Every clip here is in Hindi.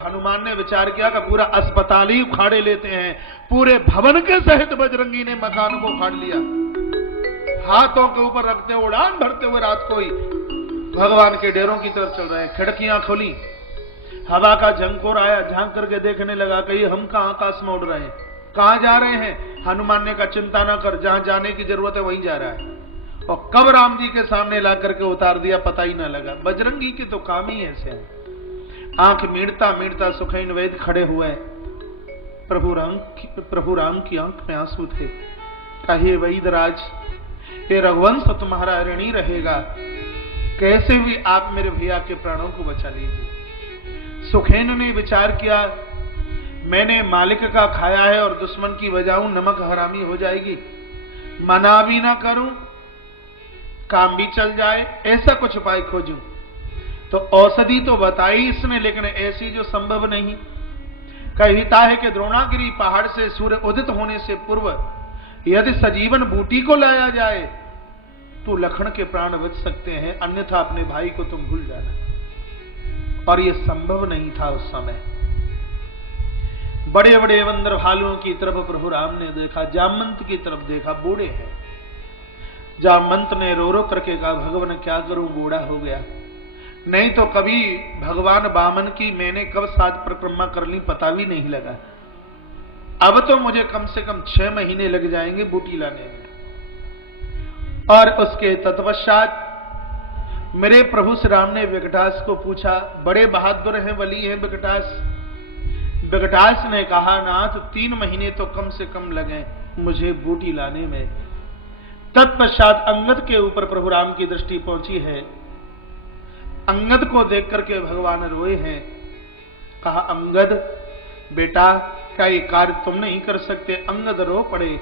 हनुमान ने विचार किया कि पूरा अस्पताल ही उखाड़े लेते हैं। पूरे भवन के सहित बजरंगी ने मकान को उखाड़ लिया। हाथों के ऊपर रखते हुए उड़ान भरते हुए रात को ही भगवान के डेरों की तरफ चल रहे हैं। खिड़कियां खोली, हवा का झंकोर आया, झांक करके देखने लगा कि हम कहां आकाश में उड़ रहे हैं, कहां जा रहे हैं। हनुमान ने कहा चिंता ना कर, जहां जाने की जरूरत है वहीं जा रहा है। और कब राम जी के सामने ला करके उतार दिया पता ही ना लगा। बजरंगी के तो काम ही ऐसे हैं। आंख मीड़ता मीड़ता सुखैन वैद्य खड़े हुए। प्रभु राम की आंख में आंसू थे। कहे वैद्यराज, ये रघुवंश तुम्हारा ऋणी रहेगा, कैसे भी आप मेरे भैया के प्राणों को बचा लीजिए। सुखैन ने विचार किया, मैंने मालिक का खाया है और दुश्मन की बजाऊं, नमक हरामी हो जाएगी, मना भी ना करूं, काम भी चल जाए, ऐसा कुछ उपाय खोजूं। तो औषधि तो बताई इसने, लेकिन ऐसी जो संभव नहीं। कहता है कि द्रोणागिरी पहाड़ से सूर्य उदित होने से पूर्व यदि सजीवन बूटी को लाया जाए तो लखन के प्राण बच सकते हैं, अन्यथा अपने भाई को तुम भूल जाना। और यह संभव नहीं था उस समय। बड़े बड़े बंदर भालुओं की तरफ प्रभु राम ने देखा, जामवंत की तरफ देखा, बूढ़े हैं। जामवंत ने रो रो करके कहा, भगवान क्या करूं, बूढ़ा हो गया। नहीं तो कभी भगवान वामन की मैंने कब 7 परिक्रमा कर ली पता भी नहीं लगा। अब तो मुझे कम से कम 6 महीने लग जाएंगे बूटी लाने में। और उसके तत्पश्चात मेरे प्रभु श्री राम ने विकटास को पूछा, बड़े बहादुर हैं, बली हैं विकटास। विकटास ने कहा, नाथ 3 महीने तो कम से कम लगे मुझे बूटी लाने में। तत्पश्चात अंगद के ऊपर प्रभु राम की दृष्टि पहुंची है। अंगद को देख करके भगवान रोए हैं। कहा, अंगद बेटा क्या ये कार्य तुम नहीं कर सकते। अंगद रो पड़े।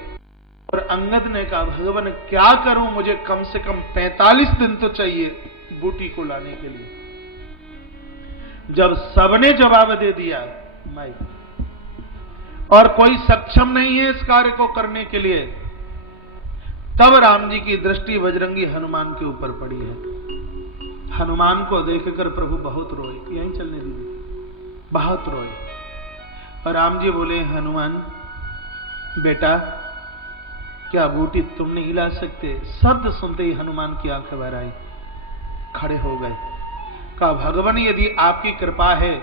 और अंगद ने कहा, भगवान क्या करूं, मुझे कम से कम 45 दिन तो चाहिए बूटी को लाने के लिए। जब सबने जवाब दे दिया माई और कोई सक्षम नहीं है इस कार्य को करने के लिए, तब राम जी की दृष्टि बजरंगी हनुमान के ऊपर पड़ी है। हनुमान को देखकर प्रभु बहुत रोए, यहीं चलने दीजिए, बहुत रोए। और राम जी बोले, हनुमान बेटा क्या बूटी तुम नहीं ला सकते। शब्द सुनते ही हनुमान की आंखें भर आई, खड़े हो गए। कहा, भगवान यदि आपकी कृपा है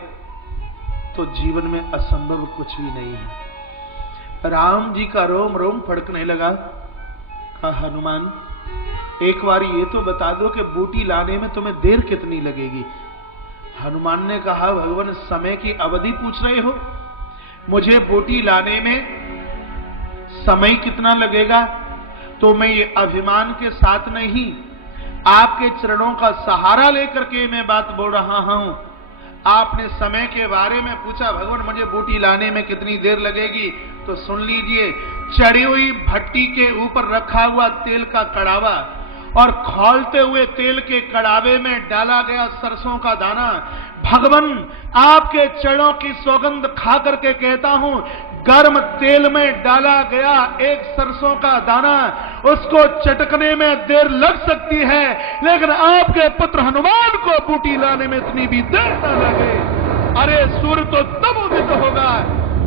तो जीवन में असंभव कुछ भी नहीं है। राम जी का रोम रोम फड़कने लगा। कहा, हनुमान एक बार ये तो बता दो कि बूटी लाने में तुम्हें देर कितनी लगेगी। हनुमान ने कहा, भगवान समय की अवधि पूछ रहे हो, मुझे बूटी लाने में समय कितना लगेगा तो मैं ये अभिमान के साथ नहीं, आपके चरणों का सहारा लेकर के मैं बात बोल रहा हूं। आपने समय के बारे में पूछा, भगवान मुझे बूटी लाने में कितनी देर लगेगी, तो सुन लीजिए, चढ़ी हुई भट्टी के ऊपर रखा हुआ तेल का कड़ावा और खौलते हुए तेल के कड़ावे में डाला गया सरसों का दाना, भगवान आपके चरणों की सौगंध खा करके कहता हूं, गर्म तेल में डाला गया एक सरसों का दाना, उसको चटकने में देर लग सकती है, लेकिन आपके पुत्र हनुमान को बूटी लाने में इतनी भी देर न लगे। अरे सूर्य तो तब उदित होगा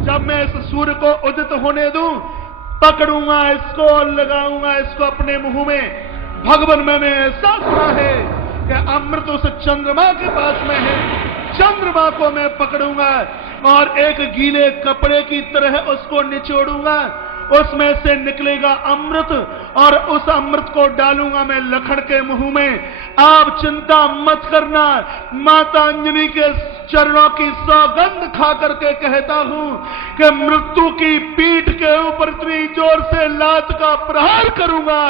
जब मैं इस सूर्य को उदित होने दूं, पकड़ूंगा इसको और लगाऊंगा इसको अपने मुंह में। भगवान मैंने ऐसा सुना है कि अमृत उस चंद्रमा के पास में है, चंद्रमा को मैं पकड़ूंगा और एक गीले कपड़े की तरह उसको निचोड़ूंगा, उसमें से निकलेगा अमृत और उस अमृत को डालूंगा मैं लखन के मुंह में। आप चिंता मत करना, माता अंजनी के चरणों की सौगंध खा करके कहता हूं कि मृत्यु की पीठ के ऊपर इतनी जोर से लात का प्रहार करूंगा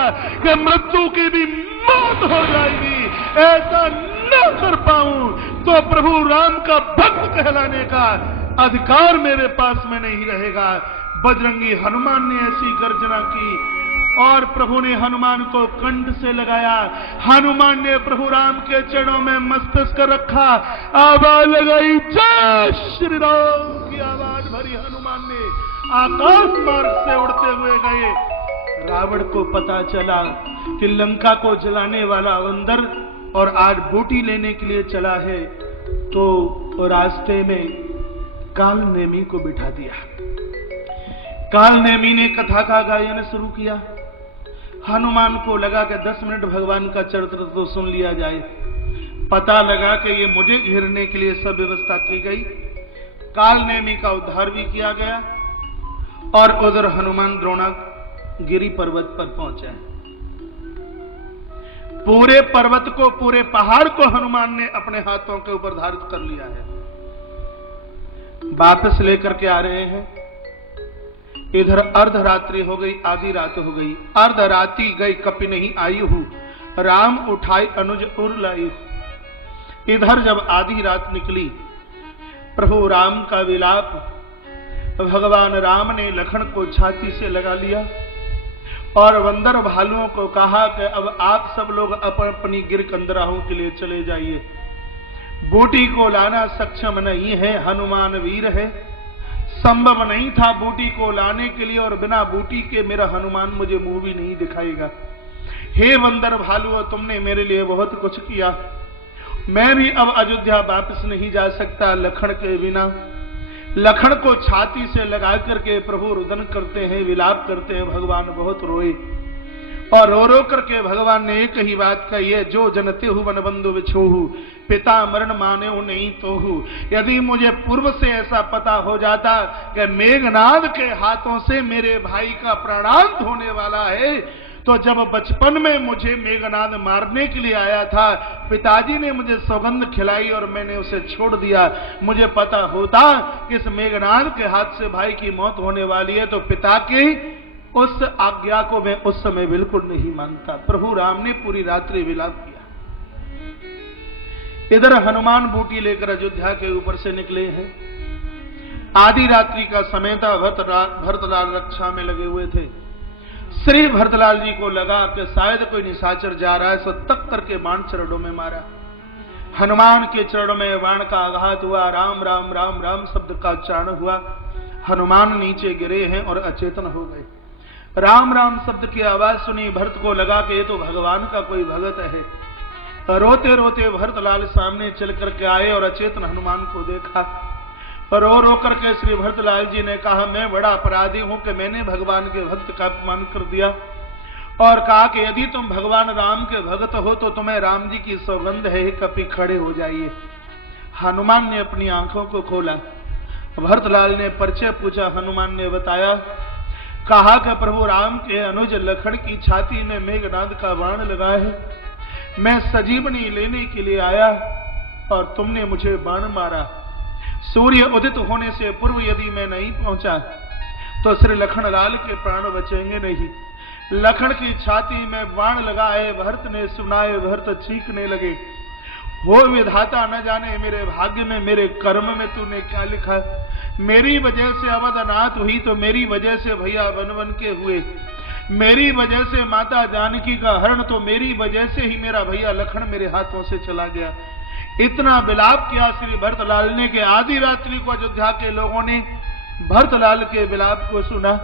कि मृत्यु की भी मौत हो जाएगी। ऐसा न कर पाऊं तो प्रभु राम का भक्त कहलाने का अधिकार मेरे पास में नहीं रहेगा। बजरंगी हनुमान ने ऐसी गर्जना की और प्रभु ने हनुमान को कंठ से लगाया। हनुमान ने प्रभु राम के चरणों में मस्तिष्क रखा, आवाज लगाई, जय श्री राम की आवाज भरी हनुमान ने आकाश मार्ग से उड़ते हुए गए। रावण को पता चला कि लंका को जलाने वाला बंदर और आज बूटी लेने के लिए चला है, तो रास्ते में काल नेमी को बिठा दिया। काल नेमी ने कथा का गायन शुरू किया। हनुमान को लगा कि 10 मिनट भगवान का चरित्र तो सुन लिया जाए। पता लगा कि ये मुझे घेरने के लिए सब व्यवस्था की गई। काल नेमी का उद्धार भी किया गया और उधर हनुमान द्रोणागिरी पर्वत पर पहुंचे। पूरे पर्वत को, पूरे पहाड़ को हनुमान ने अपने हाथों के ऊपर धारित कर लिया है। वापस लेकर के आ रहे हैं। इधर अर्धरात्रि हो गई, आधी रात हो गई। अर्धरात्रि गई कपि नहीं आई हूं, राम उठाई अनुज उर लाई। इधर जब आधी रात निकली, प्रभु राम का विलाप, भगवान राम ने लखन को छाती से लगा लिया और बंदर भालुओं को कहा कि अब आप सब लोग अपनी गिरकंदराहों के लिए चले जाइए। बूटी को लाना सक्षम नहीं है, हनुमान वीर है। संभव नहीं था बूटी को लाने के लिए, और बिना बूटी के मेरा हनुमान मुझे मुंह भी नहीं दिखाएगा। हे बंदर भालुओं, तुमने मेरे लिए बहुत कुछ किया, मैं भी अब अयोध्या वापस नहीं जा सकता लखन के बिना। लखन को छाती से लगा करके प्रभु रुदन करते हैं, विलाप करते हैं। भगवान बहुत रोए और रो रो करके भगवान ने एक ही बात कही है, जो जनते हु वन बंधु बिछोहु, पिता मरण माने नहीं तोहु। यदि मुझे पूर्व से ऐसा पता हो जाता कि मेघनाद के हाथों से मेरे भाई का प्राणांत होने वाला है, तो जब बचपन में मुझे मेघनाद मारने के लिए आया था, पिताजी ने मुझे सौगंध खिलाई और मैंने उसे छोड़ दिया। मुझे पता होता कि इस मेघनाद के हाथ से भाई की मौत होने वाली है, तो पिता की उस आज्ञा को मैं उस समय बिल्कुल नहीं मानता। प्रभु राम ने पूरी रात्रि विलाप किया। इधर हनुमान बूटी लेकर अयोध्या के ऊपर से निकले हैं। आधी रात्रि का समय था। भरतलाल रक्षा में लगे हुए थे। श्री भरतलाल जी को लगा कि शायद कोई निशाचर जा रहा है, सो तक करके बाण चरणों में मारा। हनुमान के चरणों में बाण का आघात हुआ। राम राम राम राम शब्द का उच्चारण हुआ। हनुमान नीचे गिरे हैं और अचेतन हो गए। राम राम शब्द की आवाज सुनी। भरत को लगा कि ये तो भगवान का कोई भगत है। रोते रोते भरतलाल सामने चल करके आए और अचेतन हनुमान को देखा। रो रो करके श्री भरतलाल जी ने कहा, मैं बड़ा अपराधी हूं कि मैंने भगवान के भक्त का अपमान कर दिया, और कहा कि यदि तुम भगवान राम के भक्त हो तो तुम्हें राम जी की सौगंध है, कभी खड़े हो जाइए। हनुमान ने अपनी आंखों को खोला। भरतलाल ने परिचय पूछा। हनुमान ने बताया, कहा कि प्रभु राम के अनुज लखन की छाती में मेघनाद का बाण लगा है। मैं सजीवनी लेने के लिए आया और तुमने मुझे बाण मारा। सूर्य उदित होने से पूर्व यदि मैं नहीं पहुंचा तो श्री लखनलाल के प्राण बचेंगे नहीं। लखन की छाती में बाण लगा है। भरत ने सुनाए। भरत चीखने लगे, हो विधाता, न जाने मेरे भाग्य में, मेरे कर्म में तूने क्या लिखा। मेरी वजह से अवधनाथ हुई तो मेरी वजह से भैया वन वन के हुए। मेरी वजह से माता जानकी का हरण, तो मेरी वजह से ही मेरा भैया लखन मेरे हाथों से चला गया। इतना विलाप किया श्री भरतलाल ने कि आधी रात्रि को अयोध्या के लोगों ने भरतलाल के विलाप को सुना।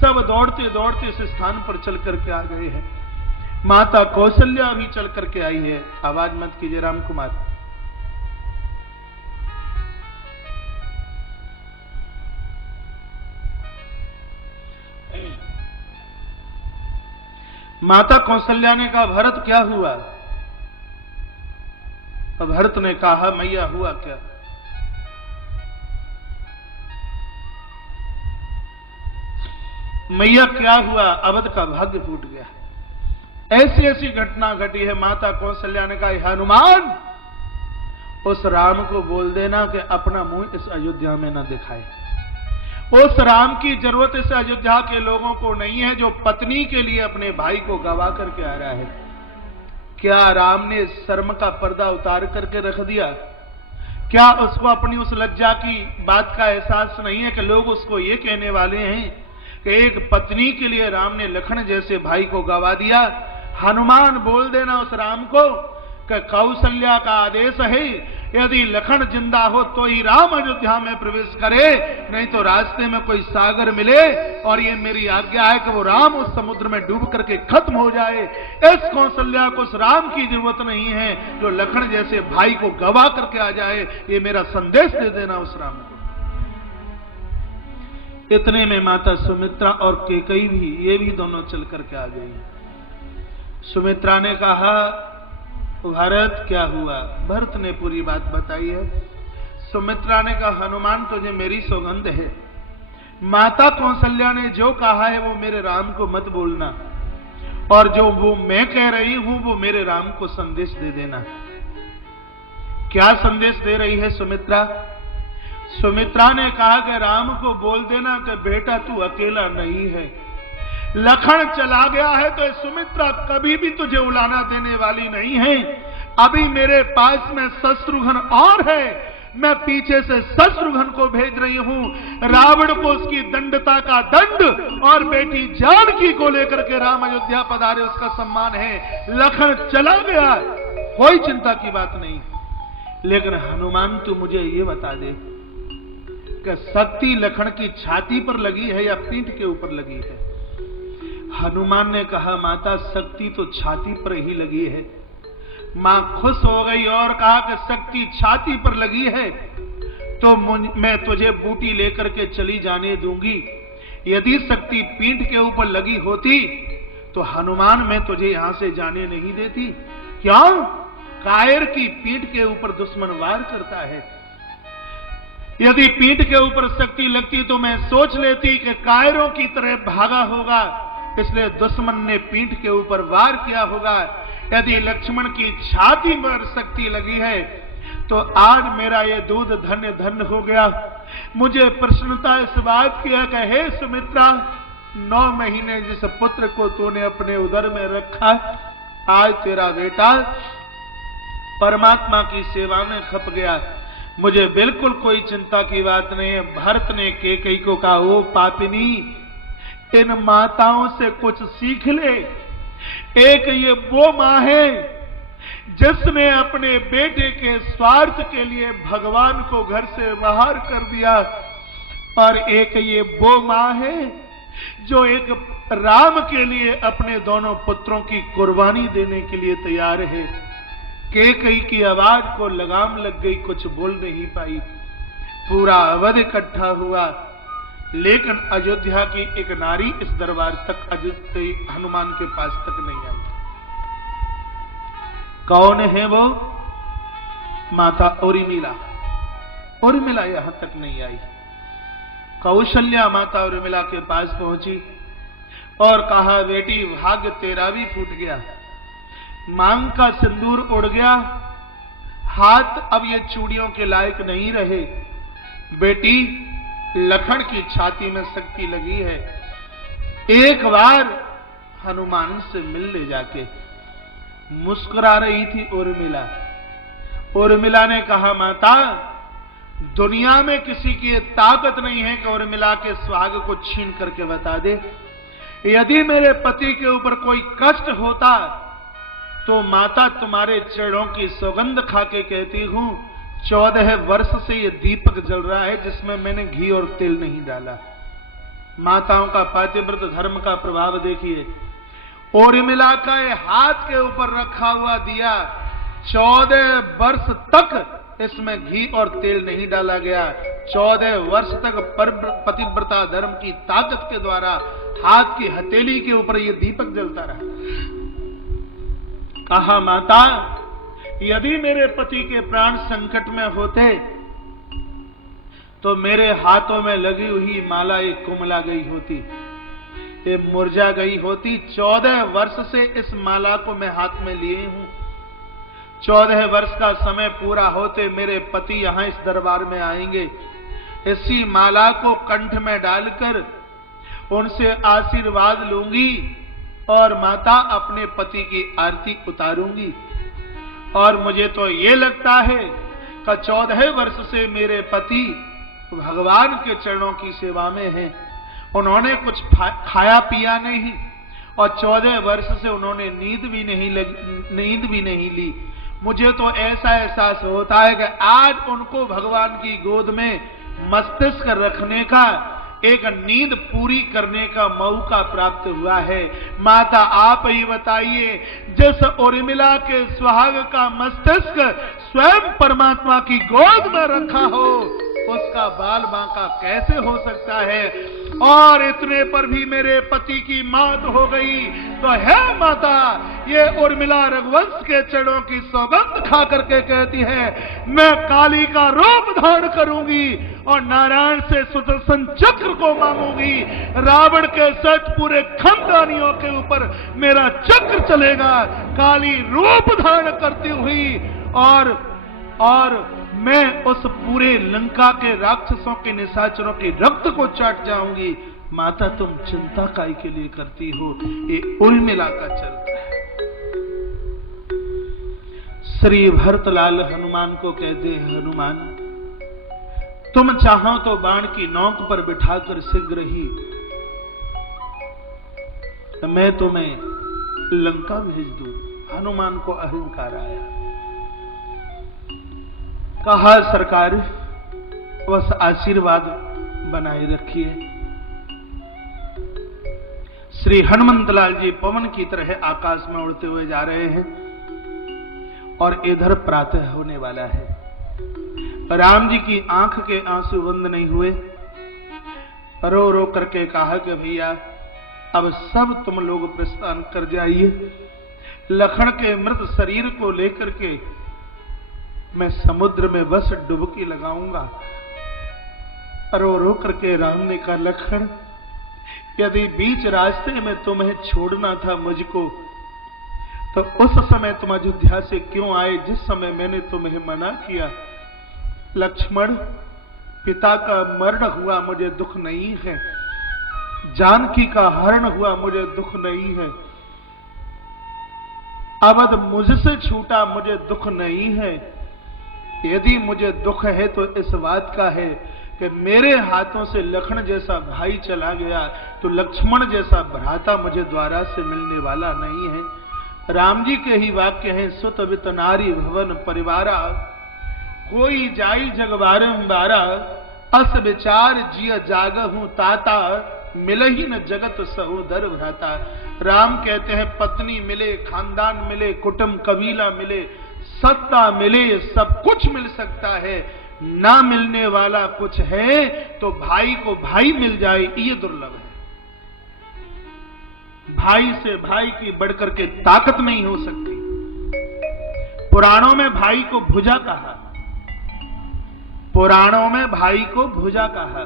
सब दौड़ते दौड़ते इस स्थान पर चल करके आ गए हैं। माता कौशल्या भी चल करके आई है। आवाज मत कीजिए राम कुमार। माता कौशल्या ने कहा, भरत क्या हुआ? भरत ने कहा, मैया हुआ क्या? मैया क्या हुआ? अवध का भाग्य फूट गया। ऐसी ऐसी घटना घटी है। माता कौशल्या ने कहा, हनुमान उस राम को बोल देना कि अपना मुंह इस अयोध्या में न दिखाए। उस राम की जरूरत इस अयोध्या के लोगों को नहीं है, जो पत्नी के लिए अपने भाई को गवा करके आ रहा है। क्या राम ने शर्म का पर्दा उतार करके रख दिया? क्या उसको अपनी उस लज्जा की बात का एहसास नहीं है कि लोग उसको ये कहने वाले हैं कि एक पत्नी के लिए राम ने लखन जैसे भाई को गवा दिया? हनुमान बोल देना उस राम को कि कौशल्या का आदेश है, यदि लखन जिंदा हो तो ही राम अयोध्या में प्रवेश करे, नहीं तो रास्ते में कोई सागर मिले और ये मेरी आज्ञा है कि वो राम उस समुद्र में डूब करके खत्म हो जाए। इस कौशल्या को उस राम की जरूरत नहीं है जो लखन जैसे भाई को गवा करके आ जाए। ये मेरा संदेश दे देना उस राम को। इतने में माता सुमित्रा और कैकेयी भी, ये भी दोनों चल करके आ गई। सुमित्रा ने कहा, भरत क्या हुआ? भरत ने पूरी बात बताई है। सुमित्रा ने कहा, हनुमान तुझे मेरी सौगंध है, माता कौशल्या ने जो कहा है वो मेरे राम को मत बोलना, और जो वो मैं कह रही हूं वो मेरे राम को संदेश दे देना। क्या संदेश दे रही है सुमित्रा? सुमित्रा ने कहा कि राम को बोल देना कि बेटा तू अकेला नहीं है, लखन चला गया है तो सुमित्रा कभी भी तुझे उलाना देने वाली नहीं है। अभी मेरे पास में शत्रुघ्न और है, मैं पीछे से शत्रुघ्न को भेज रही हूं, रावण को उसकी दंडता का दंड, और बेटी जानकी को लेकर के राम अयोध्या पधारे, उसका सम्मान है। लखन चला गया, कोई चिंता की बात नहीं। लेकिन हनुमान तू मुझे ये बता दे कि शक्ति लखन की छाती पर लगी है या पीठ के ऊपर लगी है? हनुमान ने कहा, माता शक्ति तो छाती पर ही लगी है। मां खुश हो गई और कहा कि शक्ति छाती पर लगी है तो मैं तुझे बूटी लेकर के चली जाने दूंगी। यदि शक्ति पीठ के ऊपर लगी होती तो हनुमान मैं तुझे यहां से जाने नहीं देती। क्यों? कायर की पीठ के ऊपर दुश्मन वार करता है। यदि पीठ के ऊपर शक्ति लगती तो मैं सोच लेती कि कायरों की तरह भागा होगा, इसलिए दुश्मन ने पीठ के ऊपर वार किया होगा। यदि लक्ष्मण की छाती पर शक्ति लगी है तो आज मेरा ये दूध धन्य धन्य हो गया। मुझे प्रसन्नता इस बात की है कि हे सुमित्रा, 9 महीने जिस पुत्र को तूने अपने उदर में रखा, आज तेरा बेटा परमात्मा की सेवा में खप गया। मुझे बिल्कुल कोई चिंता की बात नहीं है। भरत ने कैकेयी को कहा, ओ पापिनी, इन माताओं से कुछ सीख ले। एक ये वो मां है जिसने अपने बेटे के स्वार्थ के लिए भगवान को घर से बाहर कर दिया, और एक ये वो मां है जो एक राम के लिए अपने दोनों पुत्रों की कुर्बानी देने के लिए तैयार है। कैकेयी की आवाज को लगाम लग गई, कुछ बोल नहीं पाई। पूरा अवध इकट्ठा हुआ, लेकिन अयोध्या की एक नारी इस दरबार तक हनुमान के पास तक नहीं आई। कौन है वो? माता उर्मिला। उर्मिला यहां तक नहीं आई। कौशल्या माता उर्मिला के पास पहुंची और कहा, बेटी भाग्य तेरा भी फूट गया, मांग का सिंदूर उड़ गया, हाथ अब ये चूड़ियों के लायक नहीं रहे। बेटी लखन की छाती में शक्ति लगी है, एक बार हनुमान से मिल ले जाके। मुस्कुरा रही थी उर्मिला। उर्मिला ने कहा, माता दुनिया में किसी की ताकत नहीं है कि उर्मिला के सुहाग को छीन करके बता दे। यदि मेरे पति के ऊपर कोई कष्ट होता तो माता तुम्हारे चरणों की सौगंध खा के कहती हूं, 14 वर्ष से ये दीपक जल रहा है जिसमें मैंने घी और तेल नहीं डाला। माताओं का पातिव्रत धर्म का प्रभाव देखिए। उर्मिला का हाथ के ऊपर रखा हुआ दिया 14 वर्ष तक इसमें घी और तेल नहीं डाला गया। 14 वर्ष तक पतिव्रता धर्म की ताकत के द्वारा हाथ की हथेली के ऊपर यह दीपक जलता रहा। कहा, माता यदि मेरे पति के प्राण संकट में होते तो मेरे हाथों में लगी हुई माला एक कुमला गई होती, ये मुरझा गई होती। 14 वर्ष से इस माला को मैं हाथ में लिए हूं। 14 वर्ष का समय पूरा होते मेरे पति यहां इस दरबार में आएंगे। इसी माला को कंठ में डालकर उनसे आशीर्वाद लूंगी और माता अपने पति की आरती उतारूंगी। और मुझे तो ये लगता है कि 14 वर्ष से मेरे पति भगवान के चरणों की सेवा में हैं। उन्होंने कुछ खाया पिया नहीं और 14 वर्ष से उन्होंने नींद भी नहीं ली। मुझे तो ऐसा एहसास होता है कि आज उनको भगवान की गोद में मस्तिष्क रखने का, एक नींद पूरी करने का मौका प्राप्त हुआ है। माता आप ही बताइए, जिस उर्मिला के सुहाग का मस्तिष्क स्वयं परमात्मा की गोद में रखा हो, उसका बाल बांका कैसे हो सकता है? और इतने पर भी मेरे पति की मौत हो गई, तो है माता, ये उर्मिला रघुवंश के चरणों की सौगंध खा करके कहती है, मैं काली का रूप धारण करूंगी और नारायण से सुदर्शन चक्र को मांगूंगी। रावण के सच पूरे खानदानियों के ऊपर मेरा चक्र चलेगा, काली रूप धारण करती हुई, और मैं उस पूरे लंका के राक्षसों के निशाचरों के रक्त को चाट जाऊंगी। माता तुम चिंता काय के लिए करती हो? ये उर्मिला का चलता है। श्री भरतलाल हनुमान को कहते हैं, हनुमान तुम चाहो तो बाण की नोक पर बिठाकर शीघ्र ही मैं तुम्हें लंका भेज दूं। हनुमान को अहंकार आया, कहा सरकार बस आशीर्वाद बनाए रखिए। श्री हनुमंतलाल जी पवन की तरह आकाश में उड़ते हुए जा रहे हैं और इधर प्रातः होने वाला है। राम जी की आंख के आंसू बंद नहीं हुए, रो रो करके कहा कि भैया अब सब तुम लोग प्रस्थान कर जाइए, लखन के मृत शरीर को लेकर के मैं समुद्र में बस डुबकी लगाऊंगा। रो रो करके राम ने कहा, लखन यदि बीच रास्ते में तुम्हें छोड़ना था मुझको, तो उस समय तुम अयोध्या से क्यों आए जिस समय मैंने तुम्हें मना किया? लक्ष्मण पिता का मरण हुआ मुझे दुख नहीं है, जानकी का हरण हुआ मुझे दुख नहीं है, अवध मुझसे छूटा मुझे दुख नहीं है। यदि मुझे दुख है तो इस बात का है कि मेरे हाथों से लखन जैसा भाई चला गया तो लक्ष्मण जैसा भ्राता मुझे द्वारा से मिलने वाला नहीं है। राम जी के ही वाक्य हैं, सुत वित नारी भवन परिवारा, कोई जाई जग बारंबारा, अस विचार जिय जागहूं ताता, मिलही न जगत सहोदर भ्राता। राम कहते हैं पत्नी मिले, खानदान मिले, कुटुंब कबीला मिले, सत्ता मिले, सब कुछ मिल सकता है, ना मिलने वाला कुछ है तो भाई को भाई मिल जाए, ये दुर्लभ है। भाई से भाई की बढ़कर के ताकत नहीं हो सकती। पुराणों में भाई को भुजा कहा, पुराणों में भाई को भुजा कहा।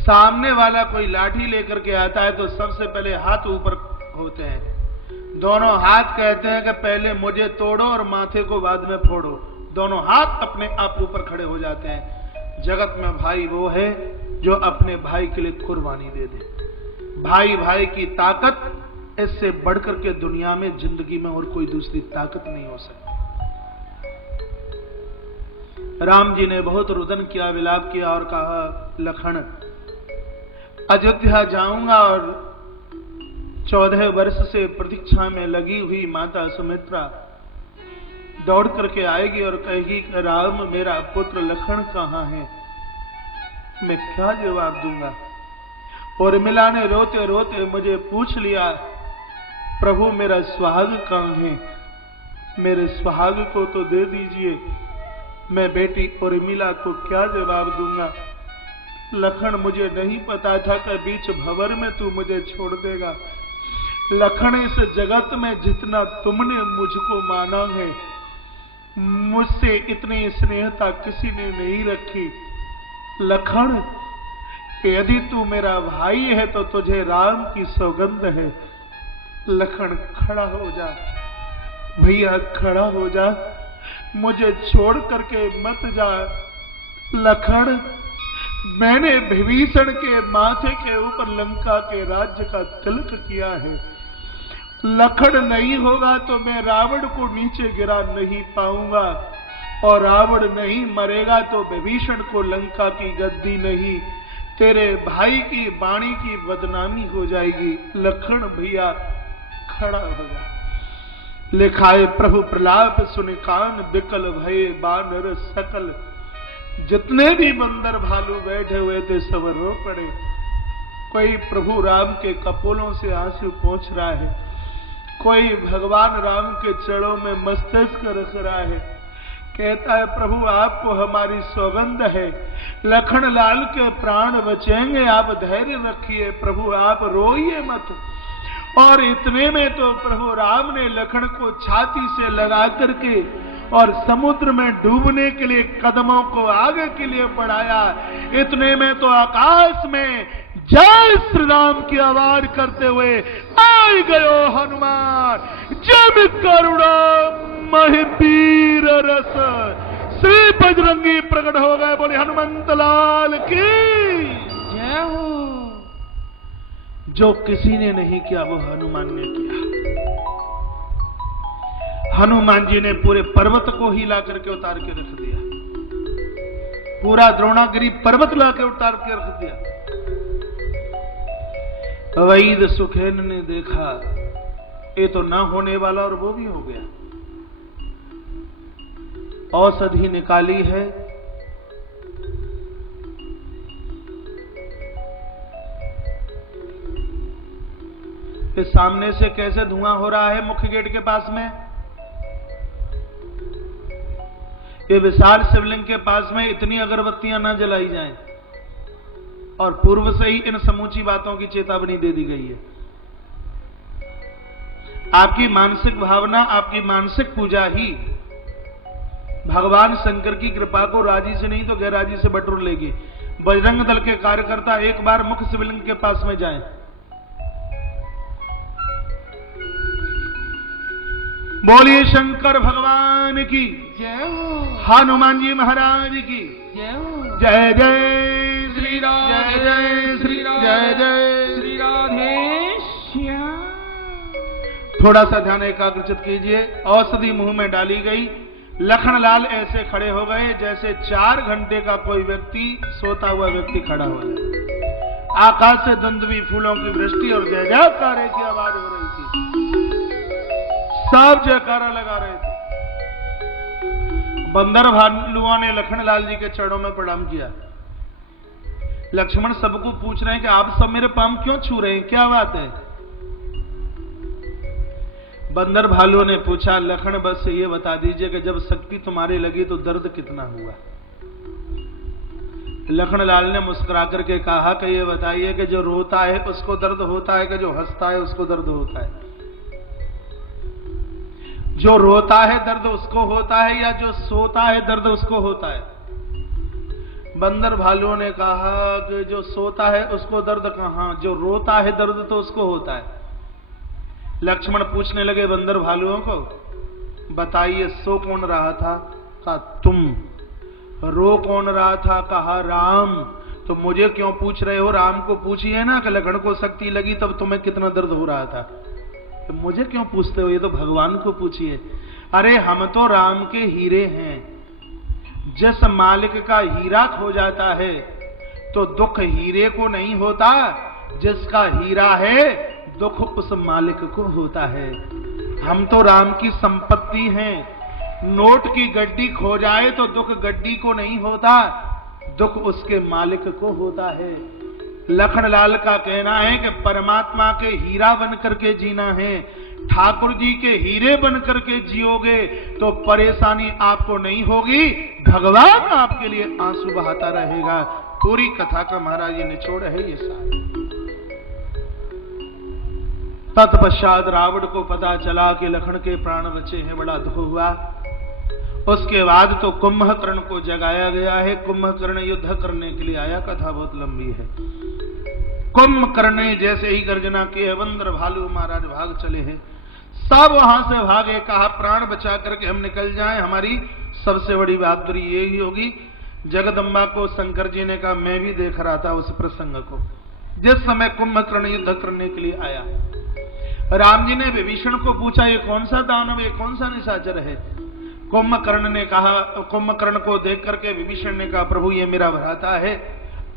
सामने वाला कोई लाठी लेकर के आता है तो सबसे पहले हाथ ऊपर होते हैं, दोनों हाथ कहते हैं कि पहले मुझे तोड़ो और माथे को बाद में फोड़ो, दोनों हाथ अपने आप ऊपर खड़े हो जाते हैं। जगत में भाई वो है जो अपने भाई के लिए कुर्बानी दे दे। भाई भाई की ताकत, इससे बढ़कर के दुनिया में जिंदगी में और कोई दूसरी ताकत नहीं हो सकती। राम जी ने बहुत रुदन किया, विलाप किया और कहा, लखन अयोध्या जाऊंगा और 14 वर्ष से प्रतीक्षा में लगी हुई माता सुमित्रा दौड़ करके आएगी और कहेगी कि राम मेरा पुत्र लखन कहां है? मैं क्या जवाब दूंगा? उर्मिला ने रोते रोते मुझे पूछ लिया, प्रभु मेरा सुहाग कहां है? मेरे सुहाग को तो दे दीजिए, मैं बेटी उर्मिला को क्या जवाब दूंगा? लखन मुझे नहीं पता था कि बीच भंवर में तू मुझे छोड़ देगा। लखन इस जगत में जितना तुमने मुझको माना है, मुझसे इतनी स्नेहता किसी ने नहीं रखी। लखन यदि तू मेरा भाई है तो तुझे राम की सौगंध है। लखन खड़ा हो जा भैया, खड़ा हो जा, मुझे छोड़ करके मत जा। लखन मैंने विभीषण के माथे के ऊपर लंका के राज्य का तिलक किया है। लखन नहीं होगा तो मैं रावण को नीचे गिरा नहीं पाऊंगा, और रावण नहीं मरेगा तो विभीषण को लंका की गद्दी नहीं, तेरे भाई की वाणी की बदनामी हो जाएगी। लखन भैया खड़ा हो जा। लिखाए प्रभु प्रलाप सुन कान, बिकल भये बानर सकल। जितने भी बंदर भालू बैठे हुए थे सब रो पड़े। कोई प्रभु राम के कपोलों से आंसू पोंछ रहा है, कोई भगवान राम के चरणों में मस्तक रख रहा है, कहता है प्रभु आपको हमारी सौगंध है, लखन लाल के प्राण बचेंगे, आप धैर्य रखिए प्रभु, आप रोइए मत। और इतने में तो प्रभु राम ने लखन को छाती से लगा करके और समुद्र में डूबने के लिए कदमों को आगे के लिए बढ़ाया। इतने में तो आकाश में जय श्री राम की आवाज करते हुए आई गयो हनुमान, जब करुणा महिपीर रस, श्री बजरंगी प्रकट हो गए। बोले हनुमंत लाल की जय हो। जो किसी ने नहीं किया वो हनुमान ने किया। हनुमान जी ने पूरे पर्वत को ही ला करके उतार के रख दिया, पूरा द्रोणागिरी पर्वत ला के उतार के रख दिया। वैद सुखेन ने देखा ये तो ना होने वाला और वो भी हो गया। औषधि निकाली है, इस सामने से कैसे धुआं हो रहा है मुख्य गेट के पास में, ये विशाल शिवलिंग के पास में इतनी अगरबत्तियां ना जलाई जाएं, और पूर्व से ही इन समूची बातों की चेतावनी दे दी गई है। आपकी मानसिक भावना, आपकी मानसिक पूजा ही भगवान शंकर की कृपा को राजी से नहीं तो गैरराजी से बटोर लेगी। बजरंग दल के कार्यकर्ता एक बार मुख्य शिवलिंग के पास में जाएं, बोलिए शंकर भगवान की जय हो, हनुमान जी महाराज की जय हो। जय जय श्री राम, जय जय श्री राम, जय जय श्री राधे श्याम। थोड़ा सा ध्यान एकाग्रचित कीजिए। औषधि मुंह में डाली गई, लखनलाल ऐसे खड़े हो गए जैसे 4 घंटे का कोई व्यक्ति सोता हुआ व्यक्ति खड़ा हो जाए। आकाश से दुंदुभी फूलों की वृष्टि और जय जयकारे की आवाज हो रही थी, सब जयकारा लगा रहे थे। बंदर भालुओं ने लखनलाल जी के चरणों में प्रणाम किया। लक्ष्मण सबको पूछ रहे हैं कि आप सब मेरे पांव क्यों छू रहे हैं, क्या बात है। बंदर भालुओं ने पूछा, लखन बस ये बता दीजिए कि जब शक्ति तुम्हारे लगी तो दर्द कितना हुआ। लखनलाल ने मुस्कुरा करके कहा कि ये बताइए कि जो रोता है उसको दर्द होता है कि जो हंसता है उसको दर्द होता है। जो रोता है दर्द उसको होता है या जो सोता है दर्द उसको होता है। बंदर भालुओं ने कहा कि जो सोता है उसको दर्द कहां, जो रोता है दर्द तो उसको होता है। लक्ष्मण पूछने लगे बंदर भालुओं को, बताइए सो कौन रहा था। कहा तुम। रो कौन रहा था। कहा राम। तो मुझे क्यों पूछ रहे हो, राम को पूछिए ना कि लखन को शक्ति लगी तब तुम्हें कितना दर्द हो रहा था। तो मुझे क्यों पूछते हो, ये तो भगवान को पूछिए। अरे हम तो राम के हीरे हैं, जिस मालिक का हीरा खो जाता है तो दुख हीरे को नहीं होता, जिसका हीरा है दुख उस मालिक को होता है। हम तो राम की संपत्ति हैं। नोट की गड्डी खो जाए तो दुख गड्डी को नहीं होता, दुख उसके मालिक को होता है। लखनलाल का कहना है कि परमात्मा के हीरा बन करके जीना है। ठाकुर जी के हीरे बन करके जियोगे तो परेशानी आपको नहीं होगी, भगवान आपके लिए आंसू बहाता रहेगा। पूरी कथा का महाराज ये निचोड़ है ये सारा। तत्पश्चात रावण को पता चला कि लखन के प्राण बचे हैं, बड़ा दुख हुआ। उसके बाद तो कुंभकर्ण को जगाया गया है। कुंभकर्ण युद्ध करने के लिए आया, कथा बहुत लंबी है। कुंभकर्ण ने जैसे ही गर्जना की है, बंदर भालू महाराज भाग चले हैं। सब वहां से भागे, कहा प्राण बचा करके हम निकल जाएं, हमारी सबसे बड़ी बहादुरी यही होगी। जगदम्बा को शंकर जी ने कहा, मैं भी देख रहा था उस प्रसंग को जिस समय कुंभकर्ण युद्ध करने के लिए आया। राम जी ने विभीषण को पूछा, ये कौन सा दानव, ये कौन सा निशाचर है। कुंभकर्ण ने कहा, कुंभकर्ण को देख करके विभीषण ने कहा, प्रभु ये मेरा भ्राता है,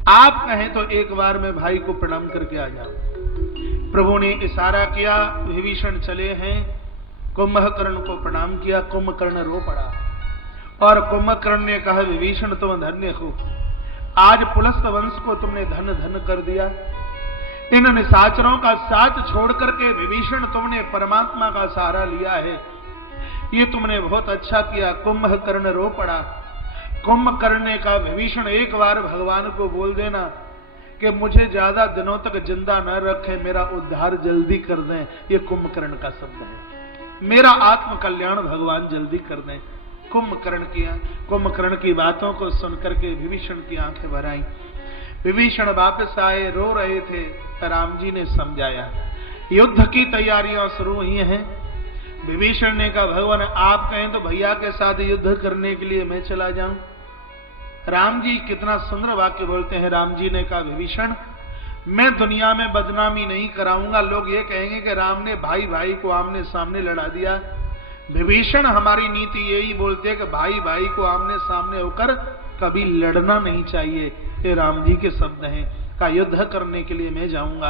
आप कहें तो एक बार मैं भाई को प्रणाम करके आ जाऊं। प्रभु ने इशारा किया, विभीषण चले हैं, कुंभकर्ण को प्रणाम किया। कुंभकर्ण रो पड़ा और कुंभकर्ण ने कहा, विभीषण तुम धन्य हो, आज पुलस्त वंश को तुमने धन धन कर दिया। इन निशाचरों का साथ छोड़ करके विभीषण तुमने परमात्मा का सहारा लिया है। ये तुमने बहुत अच्छा किया। कुंभकर्ण रो पड़ा। कुंभकर्ण ने कहा विभीषण एक बार भगवान को बोल देना कि मुझे ज्यादा दिनों तक जिंदा न रखे, मेरा उद्धार जल्दी कर दें। ये कुंभकर्ण का शब्द है, मेरा आत्म कल्याण भगवान जल्दी कर दें। कुंभकर्ण की बातों को सुनकर के विभीषण की आंखें भर आईं। विभीषण वापस आए, रो रहे थे। राम जी ने समझाया, युद्ध की तैयारियां शुरू हुई हैं। विभीषण ने कहा भगवान आप कहें तो भैया के साथ युद्ध करने के लिए मैं चला जाऊं। राम जी कितना सुंदर वाक्य बोलते हैं। राम जी ने कहा विभीषण मैं दुनिया में बदनामी नहीं कराऊंगा, लोग ये कहेंगे कि राम ने भाई भाई को आमने सामने लड़ा दिया। विभीषण हमारी नीति यही बोलते हैं कि भाई भाई को आमने सामने होकर कभी लड़ना नहीं चाहिए। ये राम जी के शब्द हैं। का युद्ध करने के लिए मैं जाऊंगा।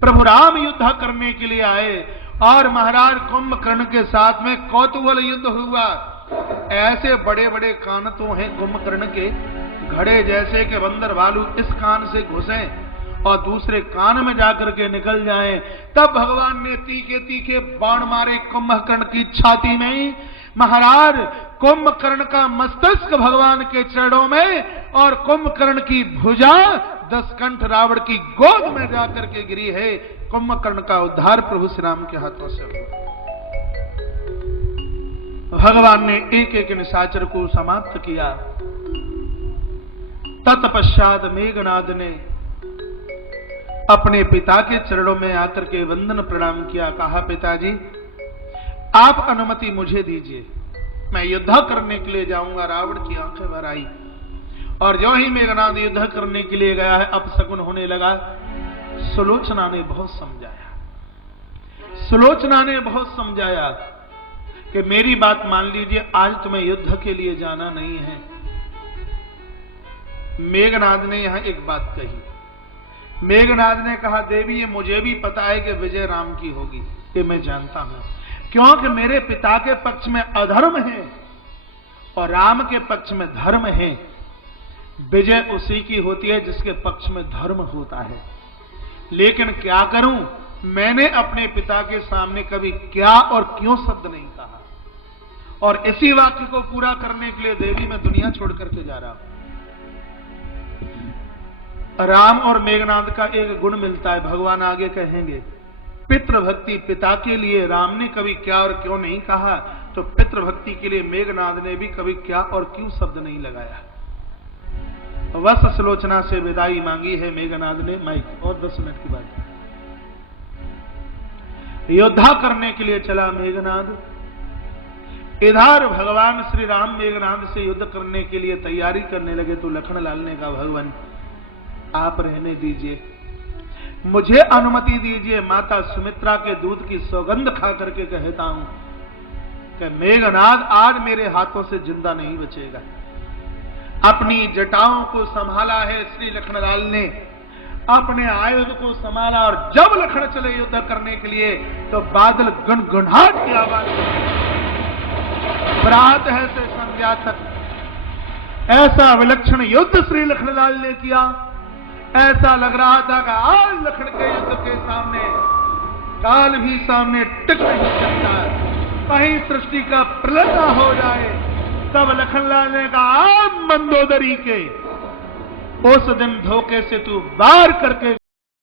प्रभु राम युद्ध करने के लिए आए और महाराज कुंभकर्ण के साथ में कौतूहल युद्ध हुआ। ऐसे बड़े बड़े कान तो हैं कुंभकर्ण के, घड़े जैसे के बंदर भालू इस कान से घुसे और दूसरे कान में जाकर के निकल जाएं। तब भगवान ने तीखे तीखे बाण मारे कुंभकर्ण की छाती में। महाराज कुंभकर्ण का मस्तिष्क भगवान के चरणों में और कुंभकर्ण की भुजा दशकंठ रावण की गोद में जाकर के गिरी है। कुंभकर्ण का उद्धार प्रभु श्री राम के हाथों से हुआ। भगवान ने एक एक निशाचर को समाप्त किया। तत्पश्चात मेघनाद ने अपने पिता के चरणों में आकर के वंदन प्रणाम किया। कहा पिताजी आप अनुमति मुझे दीजिए, मैं युद्ध करने के लिए जाऊंगा। रावण की आंखें भर आई और जो ही मेघनाद युद्ध करने के लिए गया है अपशकुन होने लगा। सुलोचना ने बहुत समझाया, सुलोचना ने बहुत समझाया कि मेरी बात मान लीजिए, आज तुम्हें युद्ध के लिए जाना नहीं है। मेघनाद ने यहां एक बात कही। मेघनाद ने कहा देवी ये मुझे भी पता है कि विजय राम की होगी, ये मैं जानता हूं, क्योंकि मेरे पिता के पक्ष में अधर्म है और राम के पक्ष में धर्म है। विजय उसी की होती है जिसके पक्ष में धर्म होता है। लेकिन क्या करूं, मैंने अपने पिता के सामने कभी क्या और क्यों शब्द नहीं कहा और इसी वाक्य को पूरा करने के लिए देवी मैं दुनिया छोड़ करके जा रहा हूं। राम और मेघनाद का एक गुण मिलता है, भगवान आगे कहेंगे। पितृभक्ति, पिता के लिए राम ने कभी क्या और क्यों नहीं कहा, तो पितृभक्ति के लिए मेघनाद ने भी कभी क्या और क्यों शब्द नहीं लगाया। वस सुलोचना से विदाई मांगी है मेघनाद ने। माइक और 10 मिनट की बात है। योद्धा करने के लिए चला मेघनाद। इधर भगवान श्री राम मेघनाद से युद्ध करने के लिए तैयारी करने लगे तो लखनलाल ने कहा भगवान आप रहने दीजिए, मुझे अनुमति दीजिए। माता सुमित्रा के दूध की सौगंध खा करके कहता हूं कि मेघनाद आज मेरे हाथों से जिंदा नहीं बचेगा। अपनी जटाओं को संभाला है श्री लखनलाल ने, अपने आयुध को संभाला और जब लखन चले युद्ध करने के लिए तो बादल गुनगुनाहट की आवाज, प्रात है से संध्या तक ऐसा विलक्षण युद्ध श्री लखनलाल ने किया। ऐसा लग रहा था कि आज लखन के युद्ध के सामने काल भी सामने टिक नहीं सकता, कहीं सृष्टि का प्रलय न हो जाए। तब लखनलाल ने कहा मंदोदरी के उस दिन धोखे से तू वार करके